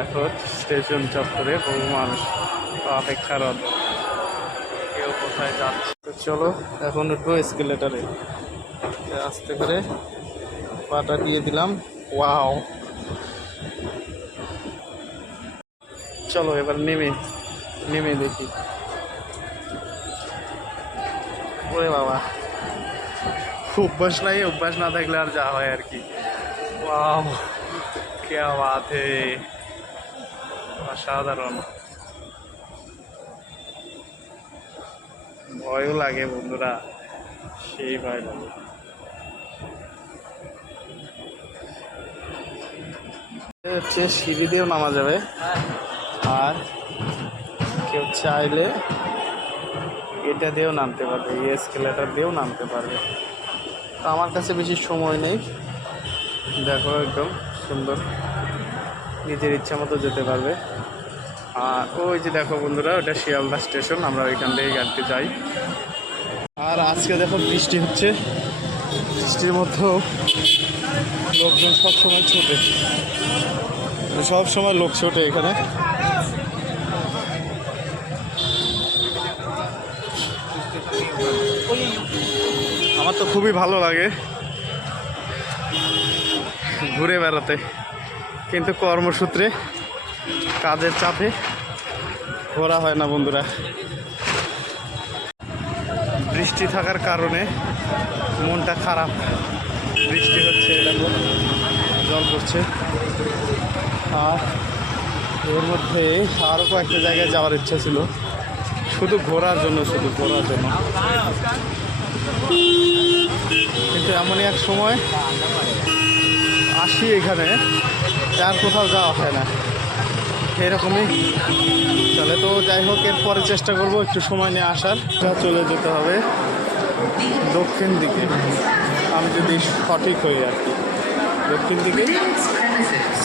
এখন স্টেশন চত্বরে বহু মানুষ অপেক্ষারত। কেউ কোথায় যাচ্ছে? চলো, এখন উঠবো স্কেলেটারে আস্তে করে পাটা দিয়ে দিলাম। ওয়াও। চলো, এবার নেমে নেমে দেখি। ওরে বাবা। অভ্যাস নাই, অভ্যাস না থাকলে আর যা হয় আর কি। ওয়াও, কে বাত হ্যাঁ অসাধারণ। ভয়ও লাগে বন্ধুরা, সেই ভয় লাগে। হচ্ছে সিঁড়ি দিয়েও নামা যাবে। আর কেউ চাইলে এটা দিয়েও নামতে পারবে, এই এসকেলেটার দিয়েও নামতে পারবে। তো আমার কাছে বেশি সময় নেই। দেখো একদম সুন্দর। নিজের ইচ্ছা মতো যেতে পারবে। আর ওই যে দেখো বন্ধুরা, ওটা শিয়ালদা স্টেশন, আমরা ওইখান থেকে গাড়িতে যাই। আর আজকে দেখো বৃষ্টি হচ্ছে। বৃষ্টির মধ্যেও লোকজন সব সময় ছোটে। সব সময় লোক ছোটে এখানে। আমার তো খুবই ভালো লাগে ঘুরে বেড়াতে। কিন্তু কর্মসূত্রে কাজের চাপে ঘোরা হয় না বন্ধুরা। বৃষ্টি থাকার কারণে মনটা খারাপ। বৃষ্টি হচ্ছে দেখো, জল পড়ছে। আর এর মধ্যে আরও কয়েকটা জায়গায় যাওয়ার ইচ্ছা ছিল। শুধু ঘোরার জন্য, শুধু ঘোরার জন্য। কিন্তু এমনই এক সময় আসি এখানে, আর কোথাও যাওয়া হয় না। এরকমই। চলে তো যাই হোক, এরপরে চেষ্টা করব একটু সময় নিয়ে আসার। চলে যেতে হবে দক্ষিণ দিকে। আমি যদি সঠিক হই আর কি। দক্ষিণ দিকে?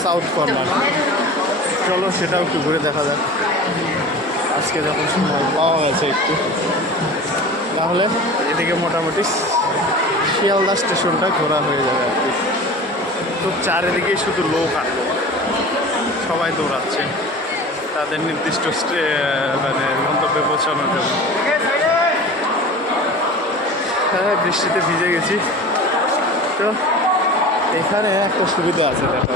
সাউথ কর্নার চলো, সেটাও একটু ঘুরে দেখা যাক। আজকে যখন সময় পাওয়া গেছে একটু। তাহলে এদিকে মোটামুটি শিয়ালদা স্টেশনটা ঘোরা হয়ে যাবে আর কি। তো চারিদিকেই শুধু লোক আর সবাই দৌড়াচ্ছে। তাদের নির্দিষ্ট মানে গন্তব্যে পৌঁছানোর জন্য। হ্যাঁ বৃষ্টিতে ভিজে গেছি। তো এখানে একটা সুবিধা আছে দেখো।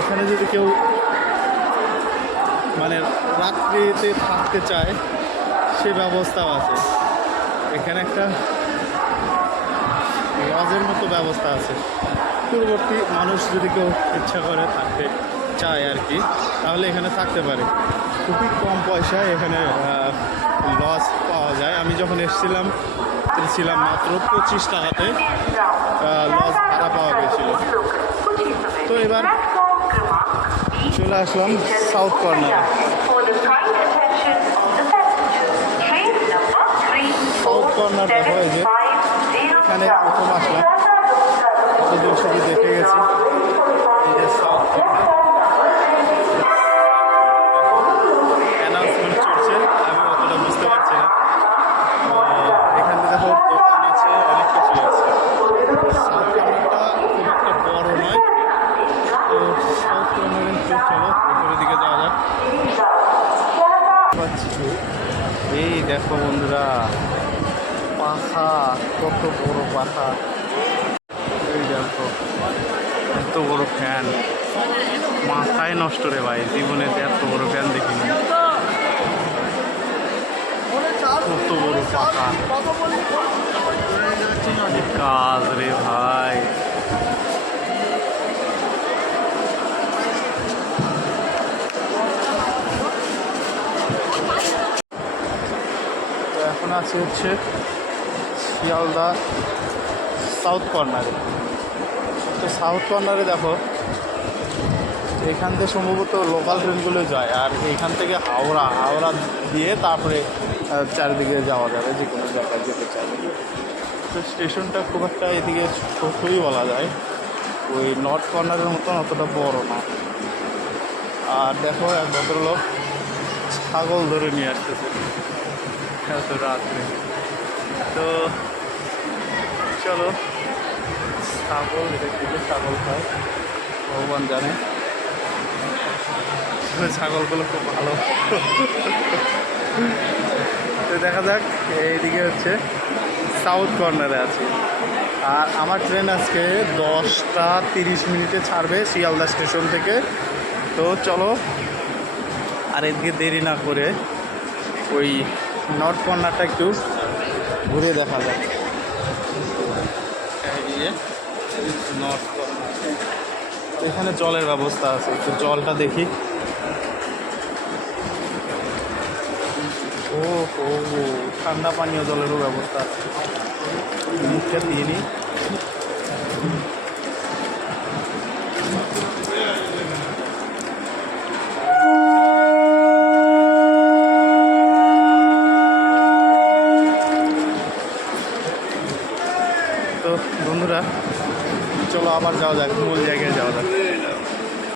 এখানে যদি কেউ মানে রাত্রিতে থাকতে চায়, সে ব্যবস্থাও আছে। এখানে একটা লজের মতো ব্যবস্থা আছে। পূর্ববর্তী মানুষ যদি কেউ ইচ্ছা করে থাকতে চায় আর কি, তাহলে এখানে থাকতে পারে। খুবই কম পয়সায় এখানে লজ পাওয়া যায়। আমি যখন এসেছিলাম, ছিলাম মাত্র পঁচিশ টাকাতে লজ ভাড়া পাওয়া গেছিল। তো এবার চলে আসলাম সাউথ কর্নারে সাউথ কর্নার দেখো এই যে এখানে প্রথম আসলাম। এতদিন শুধু দেখে গেছি এই যে অ্যানাউন্সমেন্ট চলছে আমি অতটা বুঝতে পারছি না এখানে দেখো দোকান আছে অনেক কিছুই আছে সাউথ খুব একটা বড় নয় তো সাউথ কর্নারে তো চলো উপরের দিকে যাওয়া যাক পাচ্ছি এই দেখো বন্ধুরা, পাখা, কত বড় পাখা। এত বড় ফ্যান মাথায় নষ্ট রে ভাই, জীবনে এত বড় ফ্যান দেখিনি। কত বড় কি কাজ রে ভাই। এখন আছে হচ্ছে শিয়ালদা সাউথ কর্নারে তো সাউথ কর্নারে দেখো, এখান থেকে সম্ভবত লোকাল ট্রেনগুলো যায়, আর এইখান থেকে হাওড়া হাওড়া দিয়ে তারপরে চারিদিকে যাওয়া যাবে, যে কোনো জায়গায় যেতে চাইলে। তো স্টেশনটা খুব একটা এদিকে ছোটই বলা যায়, ওই নর্থ কর্নারের মতন অতটা বড় না। আর দেখো, এক ভদ্রলোক ছাগল ধরে নিয়ে আসতেছে। এত রাত্রে। তো, চলো। ছাগল, এটা ছাগল খায়। ভগবান জানে। ছাগলগুলো খুব ভালো। তো দেখা যাক, এইদিকে হচ্ছে সাউথ কর্নারে আছে। আর আমার ট্রেন আজকে দশটা তিরিশ মিনিটে ছাড়বে শিয়ালদা স্টেশন থেকে। তো চলো, আর এদিকে দেরি না করে ওই নর্থ কর্নারটা একটু ঘুরে দেখা যাক। এখানে জলের ব্যবস্থা আছে, একটু জলটা দেখি। ও ও ঠান্ডা পানীয় জলেরও ব্যবস্থা আছে। মুখটা দিয়ে নিই আবার যাওয়া যাক মূল জায়গায় যাওয়া যাক।